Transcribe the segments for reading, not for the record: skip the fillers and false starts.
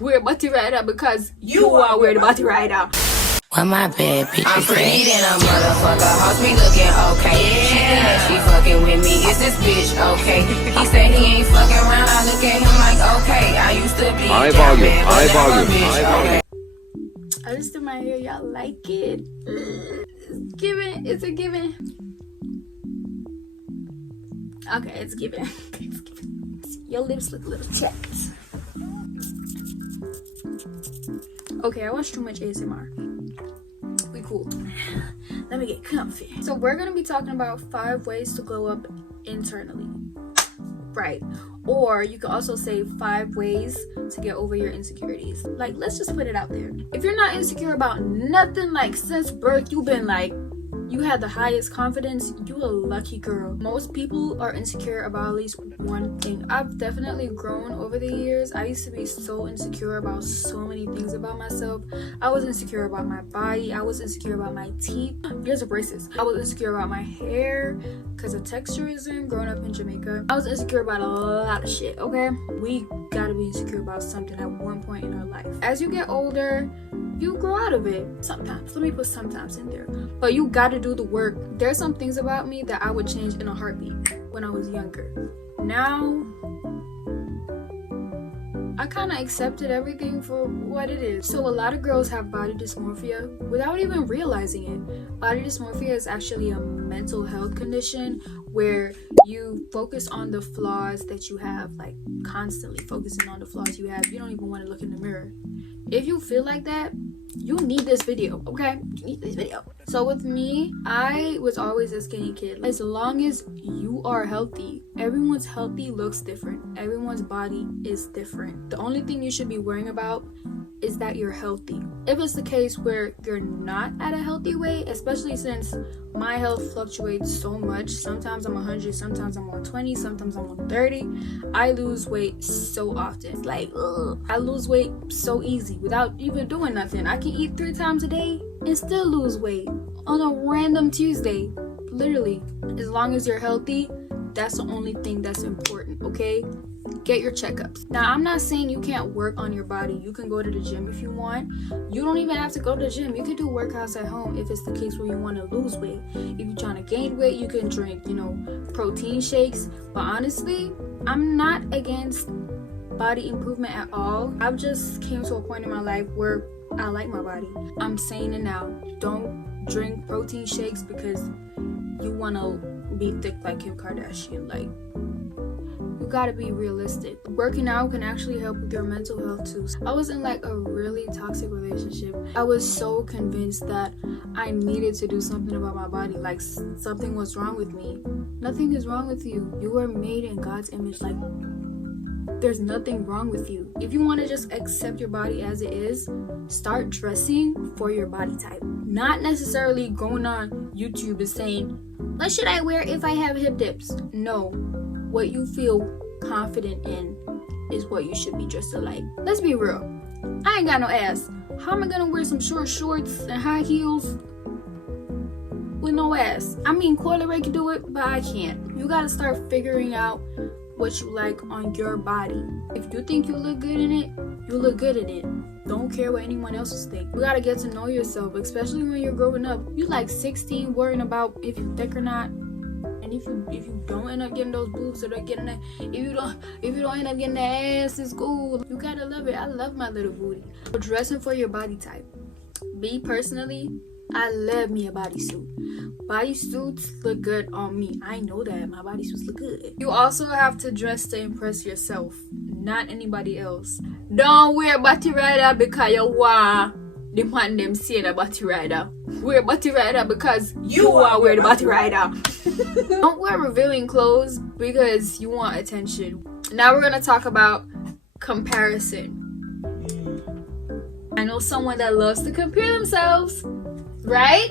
wear body rider because you are wear the body rider. When my bad bitch I'm pretty than a motherfucker. Hoes be looking okay. She thinking she fucking with me. Is this bitch okay? He said he ain't fucking around. I look at him like okay. I used to be high volume, high volume, high volume. I just did my hair. Y'all like it? It's giving. It's a giving. Okay, it's giving. It's giving. Your lips look a little chapped. Okay, I watched too much ASMR. We cool. Let me get comfy. So we're gonna be talking about 5 ways to glow up internally. Right. Or you could also say 5 ways to get over your insecurities. Like, let's just put it out there. If you're not insecure about nothing, like since birth, you've been like, you had the highest confidence, you a lucky girl. Most people are insecure about at least one thing. I've definitely grown over the years. I used to be so insecure about so many things about myself. I was insecure about my body. I was insecure about my teeth. Here's a braces. I was insecure about my hair because the texture isn't. Growing up in Jamaica, I was insecure about a lot of shit, okay? We gotta be insecure about something at one point in our life. As you get older, you grow out of it. Sometimes. Let me put sometimes in there. But you gotta do the work. There's some things about me that I would change in a heartbeat when I was younger. Now, I kind of accepted everything for what it is. So a lot of girls have body dysmorphia without even realizing it. Body dysmorphia is actually a mental health condition where you focus on the flaws that you have, like constantly focusing on the flaws you have. You don't even want to look in the mirror. If you feel like that, you need this video, okay? You need this video. So with me, I was always a skinny kid. As long as you are healthy, everyone's healthy looks different. Everyone's body is different. The only thing you should be worrying about is that you're healthy. If it's the case where you're not at a healthy weight, especially since my health fluctuates so much, sometimes I'm 100, sometimes I'm 120, sometimes I'm 130. I lose weight so often. Like, I lose weight so easy without even doing nothing. I can eat 3 times a day and still lose weight on a random Tuesday. Literally, as long as you're healthy, that's the only thing that's important, okay? Get your checkups. Now, I'm not saying you can't work on your body. You can go to the gym if you want. You don't even have to go to the gym. You can do workouts at home if it's the case where you want to lose weight. If you're trying to gain weight, you can drink, protein shakes. But honestly, I'm not against body improvement at all. I've just came to a point in my life where I like my body. I'm saying it now. Don't drink protein shakes because you want to be thick like Kim Kardashian. Like, you gotta be realistic. Working out can actually help with your mental health too. I was in like a really toxic relationship. I was so convinced that I needed to do something about my body, like something was wrong with me. Nothing is wrong with you. You were made in God's image. Like, there's nothing wrong with you. If you want to just accept your body as it is, start dressing for your body type. Not necessarily going on YouTube and saying, what should I wear if I have hip dips? No. What you feel confident in is what you should be dressed like. Let's be real. I ain't got no ass. How am I gonna wear some short shorts and high heels with no ass? I mean, Coyle Ray can do it, but I can't. You gotta start figuring out what you like on your body. If you think you look good in it, you look good in it. Don't care what anyone else think. You gotta get to know yourself, especially when you're growing up. You like 16 worrying about if you're thick or not. And if you don't end up getting those boobs or getting that, if you don't end up getting that ass, it's cool. You gotta love it. I love my little booty. Dressing for your body type. Me personally, I love me a bodysuit. Bodysuits look good on me. I know that my bodysuits look good. You also have to dress to impress yourself, not anybody else. Don't wear body rider because you want the man them saying a body rider. Wear body rider because you are wear the body rider. Don't wear revealing clothes because you want attention. Now we're gonna talk about comparison. I know someone that loves to compare themselves, right?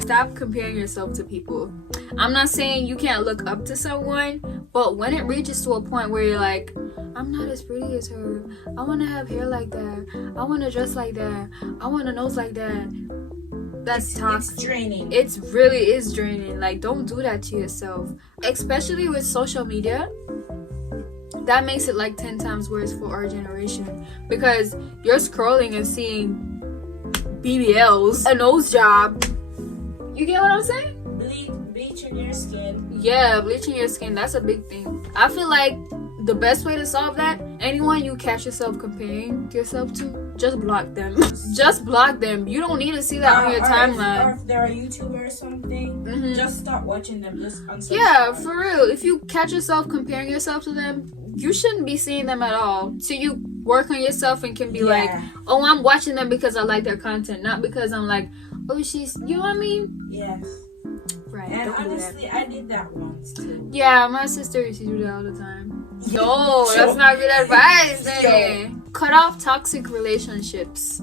Stop comparing yourself to people. I'm not saying you can't look up to someone, but when it reaches to a point where you're like, I'm not as pretty as her, I want to have hair like that, I want to dress like that, I want a nose like that, that's toxic. It's draining. It really is draining. Like, don't do that to yourself, especially with social media. that makes it like 10 times worse for our generation, because you're scrolling and seeing BBLs, a nose job. You get what I'm saying? Bleaching your skin. Yeah, bleaching your skin, that's a big thing. I feel like the best way to solve that, anyone you catch yourself comparing yourself to, just block them. Just block them. You don't need to see that on your timeline. Or if they're a YouTuber or something, just stop watching them. Just unsubscribe. Yeah, for real. If you catch yourself comparing yourself to them, you shouldn't be seeing them at all. So you work on yourself and can be like, oh, I'm watching them because I like their content, not because I'm like, oh, she's, you know what I mean? Yes. Right. And don't honestly, I did that once too. Yeah, my sister used to do that all the time. No, that's not good advice. Cut off toxic relationships.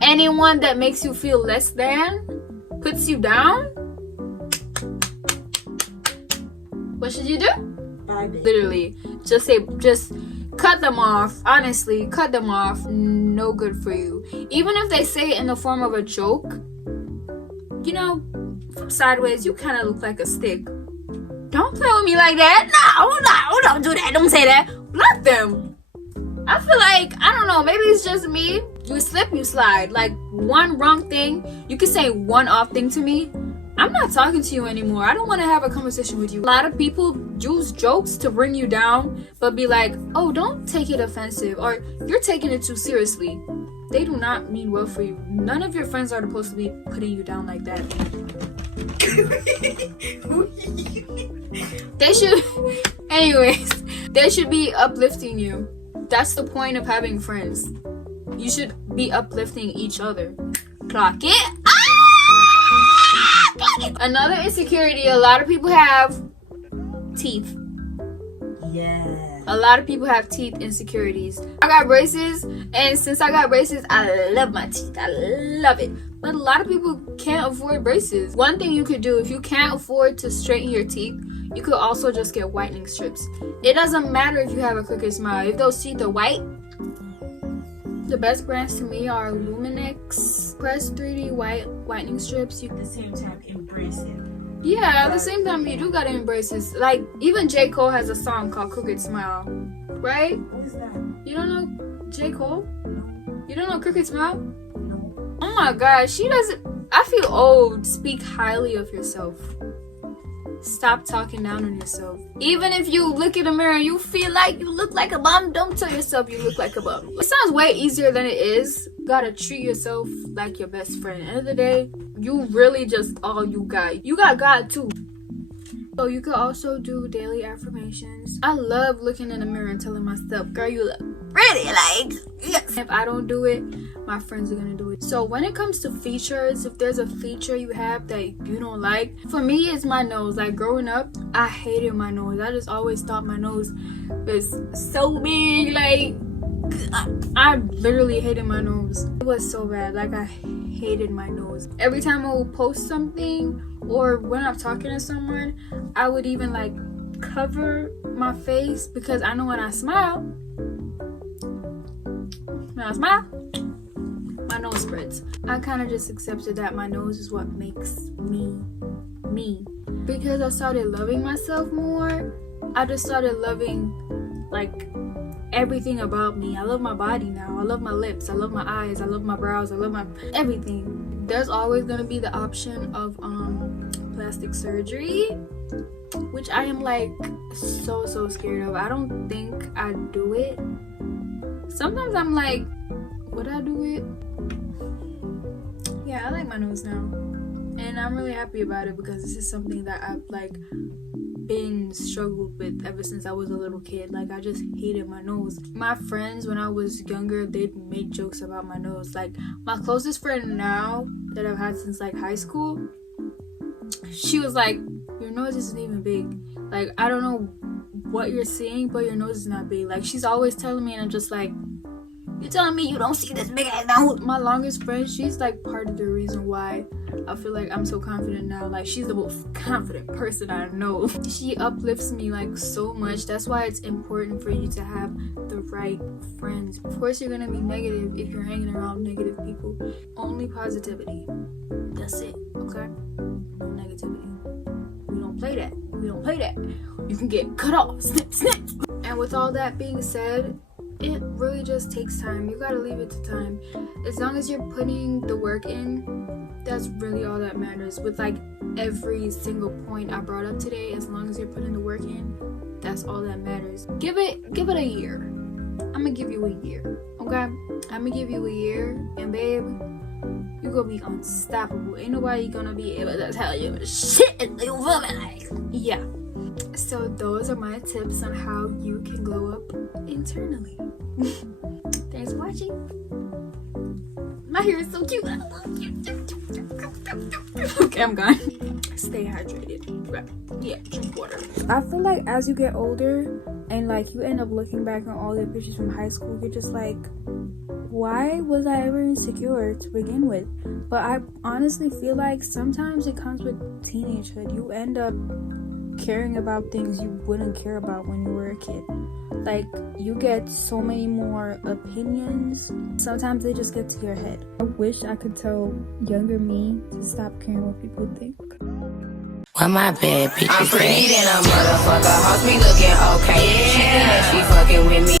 Anyone that makes you feel less than, puts you down, what should you do? Bye, babe. Literally, just cut them off. Honestly, cut them off. No good for you. Even if they say it in the form of a joke, you know, from sideways, you kind of look like a stick. Don't play with me like that. No, don't do that. Don't say that. Block them. I feel like, I don't know, maybe it's just me. You slip, you slide. Like, one wrong thing, you can say one off thing to me, I'm not talking to you anymore. I don't want to have a conversation with you. A lot of people use jokes to bring you down, but be like, oh, don't take it offensive, or you're taking it too seriously. They do not mean well for you. None of your friends are supposed to be putting you down like that. They should be uplifting you. That's the point of having friends. You should be uplifting each other. Clock it. Another insecurity a lot of people have, teeth. Yeah. A lot of people have teeth insecurities. I got braces, and since I got braces, I love my teeth. I love it. But a lot of people can't afford braces. One thing you could do, if you can't afford to straighten your teeth, you could also just get whitening strips. It doesn't matter if you have a crooked smile. If those teeth are white, the best brands to me are Luminex, Press 3D whitening strips. You At the same time, embrace it. Yeah, at the same time, you do gotta embrace this. Like, even J. Cole has a song called Crooked Smile, right? What is that? You don't know J. Cole? No. You don't know Crooked Smile? No. Oh my gosh, she doesn't. I feel old. Speak highly of yourself. Stop talking down on yourself. Even if you look in the mirror and you feel like you look like a bum, don't tell yourself you look like a bum. It sounds way easier than it is. You gotta treat yourself like your best friend. At the end of the day, you really just all you got. You got God too. So you could also do daily affirmations. I love looking in the mirror and telling myself, girl, you look pretty, like, yes. If I don't do it, my friends are gonna do it. So when it comes to features, if there's a feature you have that you don't like, for me, it's my nose. Like, growing up, I hated my nose. I just always thought my nose was so big. Like, I literally hated my nose. It was so bad. Like, I hated my nose. Every time I would post something, or when I'm talking to someone, I would even like cover my face, because I know when I smile, my nose spreads. I kind of just accepted that my nose is what makes me me. Because I started loving myself more, I just started loving like everything about me. I love my body now. I love my lips. I love my eyes. I love my brows. I love my everything. There's always gonna be the option of plastic surgery, which I am like so scared of. I don't think I do it. Sometimes I'm like, would I do it? Yeah, I like my nose now, and I'm really happy about it, because this is something that I've like been struggled with ever since I was a little kid. Like, I just hated my nose. My friends when I was younger, they'd make jokes about my nose. Like, my closest friend now that I've had since like high school, she was like, your nose isn't even big. Like, I don't know what you're seeing, but your nose is not big. Like, she's always telling me, and I'm just like, you're telling me you don't see this big ass nose? My longest friend, she's like part of the reason why I feel like I'm so confident now. Like, she's the most confident person I know. She uplifts me like so much. That's why it's important for you to have the right friends. Of course, you're gonna be negative if you're hanging around negative people. Only positivity. That's it, okay? No negativity. We don't play that. We don't play that. You can get cut off. Snip, snip. And with all that being said, it really just takes time. You gotta leave it to time. As long as you're putting the work in, that's really all that matters. With like every single point I brought up today, as long as you're putting the work in, that's all that matters. Give it a year. I'm gonna give you a year, okay? I'm gonna give you a year, and babe, you're gonna be unstoppable. Ain't nobody gonna be able to tell you shit. You feel me? Like, yeah. So those are my tips on how you can glow up internally. Thanks for watching. My hair is so cute. Okay, I'm gone. Stay hydrated. Right. Yeah, drink water. I feel like as you get older and like you end up looking back on all the pictures from high school, you're just like, why was I ever insecure to begin with? But I honestly feel like sometimes it comes with teenagehood. You end up caring about things you wouldn't care about when you were a kid. Like, you get so many more opinions. Sometimes they just get to your head. I wish I could tell younger me to stop caring what people think. Well, my bad bitch. I'm pretty than a motherfucker. Hoes be looking okay. She thinking she fucking with me.